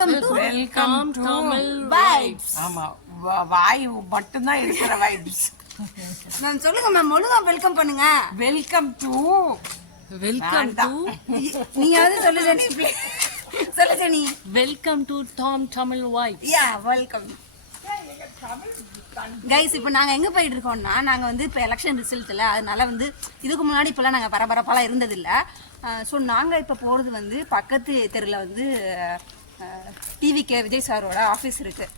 Welcome to vibes. ஆமா, வாய் மட்டும் தான் இருக்கிற வைப்ஸ். நான் சொல்லுங்க மேம், ஒழுங்கா வெல்கம் பண்ணுங்க. வெல்கம் டு நீங்க வந்து சொல்லுங்க, நீ சொல்லுங்க. நீ welcome to Tom Tamil vibes. Yeah, welcome guys. இப்போ நாங்கள் எங்கே போயிட்டு இருக்கோம்னா, நாங்கள் வந்து இப்போ எலெக்ஷன் ரிசல்ட்டில், அதனால வந்து இதுக்கு முன்னாடி இப்போலாம் நாங்கள் பரபரப்பாலாம் இருந்ததில்லை. ஸோ நாங்கள் இப்போ போகிறது வந்து பக்கத்து தெருவில் வந்து டிவிகே விஜய் சாரோட ஆஃபீஸ் இருக்குது.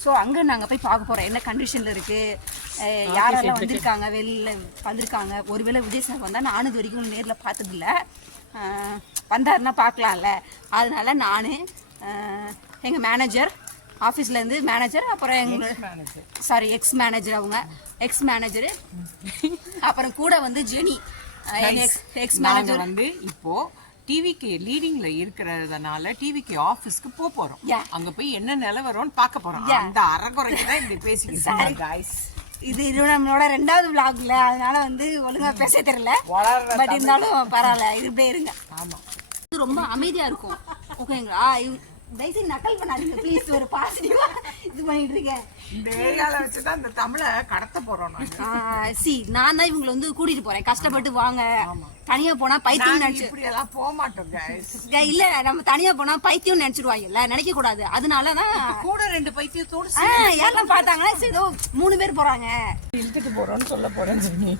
ஸோ அங்கே நாங்கள் போய் பார்க்க போகிறோம் என்ன கண்டிஷனில் இருக்குது, யாரெல்லாம் வந்திருக்காங்க, வெளியில் வந்திருக்காங்க. ஒருவேளை விஜய் சார் வந்தால் நானும் இது வரைக்கும் நேரில் பார்த்ததில்ல, வந்தாருன்னா பார்க்கலாம்ல. அதனால நான் எங்கள் மேனேஜர், ஆஃபீஸ்லேருந்து மேனேஜர், அப்புறம் எங்கள் எக்ஸ் மேனேஜர், அவங்க எக்ஸ் மேனேஜரு, அப்புறம் கூட வந்து ஜெனி எக்ஸ் மேனேஜர் வந்து இப்போது டிவிக்கு லீடிங்ல இருக்கிறதுனால டிவிக்கு ஆஃபீஸ்க்கு போறோம். அங்க போய் என்ன நிலவரம்னு பார்க்க போறோம். அந்த அரைக்குறைக்கு தான் இப்படி பேசிக்கிட்டு गाइस. இது நம்மளோட 2வது vlogல, அதனால வந்து ஒழுங்கா பேச தெரியல, பட் இருந்தாலும் பரவாயில்ல, இது இப்படியே இருங்க. ஆமா, இது ரொம்ப அமைதியா இருக்கும். ஓகேங்களா? தயவுசெய்து நக்கல் பண்ணாதீங்க ப்ளீஸ். ஒரு பாசிட்டிவா இது பண்ணிட்டு இருக்கேன். இந்த ஏரியால வச்சு தான் இந்த தமிழை கடத்த போறோம். நான் தான் இவங்களை வந்து கூட்டிட்டு போறேன், கஷ்டப்பட்டு வாங்க. தனியா போனா பைத்தியம் நினைச்சு இப்படி எல்லாம் போக மாட்டோம் गाइस. இல்ல, நம்ம தனியா போனா பைத்தியம் நினைச்சிருவாங்கல்ல, நினைக்க கூடாது. அதனாலதான் கூட 2 பைத்தியத்தோடு யாரெல்லாம் பார்த்தாங்கன்னா ஏதோ 3 பேர் போறாங்க, இழுத்துட்டு போறோம்னு சொல்ல போறேன்னு சொல்லி.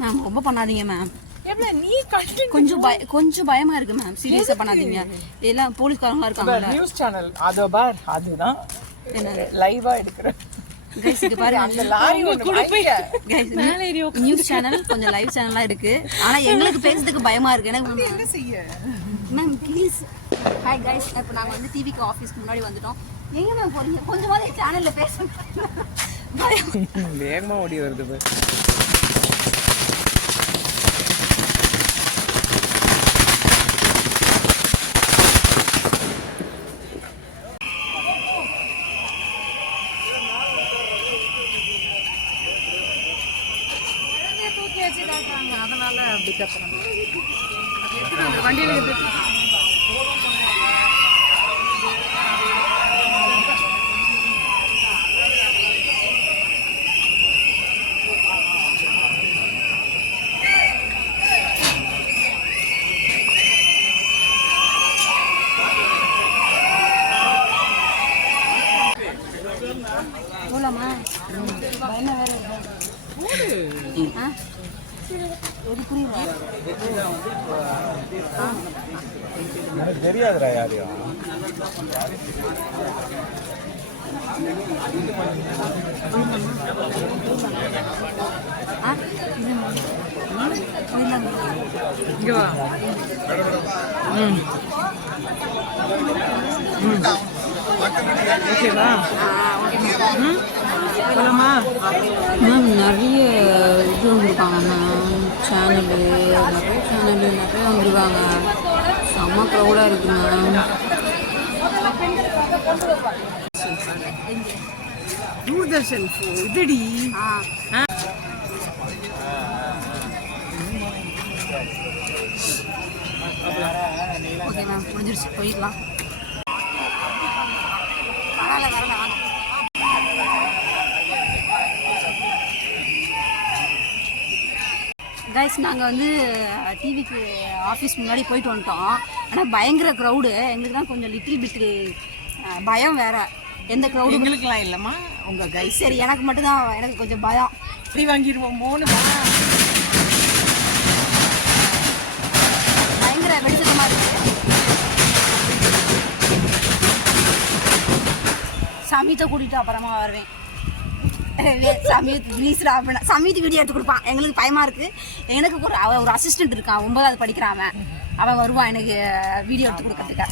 மேம் ரொம்ப பண்ணாதீங்க மேம். நீ கொஞ்சம் பயமா இருக்கு மேம், சீரியஸா பண்ணாதீங்க. எல்லாம் போலீஸ்காரங்களா இருக்காங்க. நியூஸ் சேனல் அது பார், அதுதான் லைவா எடுக்கிறேன். கைஸ் இது பாரு, அந்த லாரி கைஸ் நியூஸ் சேனல் கொஞ்சம் லைவ் சேனலா இருக்கு. ஆனா எங்களுக்கு பேசுறதுக்கு பயமா இருக்கு. எனக்கு என்ன செய்ய மேம் ப்ளீஸ். ஹாய் கைஸ், இப்போ நாங்க வந்து டிவிக்கு ஆபீஸ்க்கு முன்னாடி வந்துட்டோம். எங்க மேம் போறீங்க? கொஞ்சமாவது சேனல்ல பேசுங்க. வேகமா ஓடி வருது பாரு. அதனால அப்படி கத்துறாங்க. வண்டியில போலாமா? பயமா வேற எனக்கு தெரியாதுடா யாரையும். இங்க வா. ஓகேவா? போலாமா? மேம் நிறைய இது வந்திருக்காங்க மேம், சேனலு நிறைய வந்துருக்காங்க. செம்ம க்ரௌடாக இருக்கு மேம். தூர்தர்ஷன் இதுடி. ஓகே மேம், முடிஞ்சிருச்சு, போயிடலாம். கைஸ், நாங்கள் வந்து டிவிக்கு ஆஃபீஸ் முன்னாடி போயிட்டு வந்துட்டோம். ஆனால் பயங்கர க்ரௌடு. எங்களுக்கு தான் கொஞ்சம் லிட்டில் பிட்டு பயம் வேற. எந்த க்ரௌடு எங்களுக்குலாம் இல்லைம்மா, உங்கள் கைஸ். சரி, எனக்கு மட்டும்தான், எனக்கு கொஞ்சம் பயம். இப்படி வாங்கிடுவோமோன்னு பயங்கர வெடிச்சதமாக இருக்கு. சமீத்தை கூட்டிகிட்டு அப்புறமா வருவேன். சமீத் வீடியோ எடுத்து கொடுப்பான். எங்களுக்கு பயமா இருக்கு. எனக்கு ஒரு அசிஸ்டன்ட் இருக்கான், 9வது படிக்கிறான். அவன் வருவான் எனக்கு வீடியோ எடுத்து கொடுக்கறதுக்கு.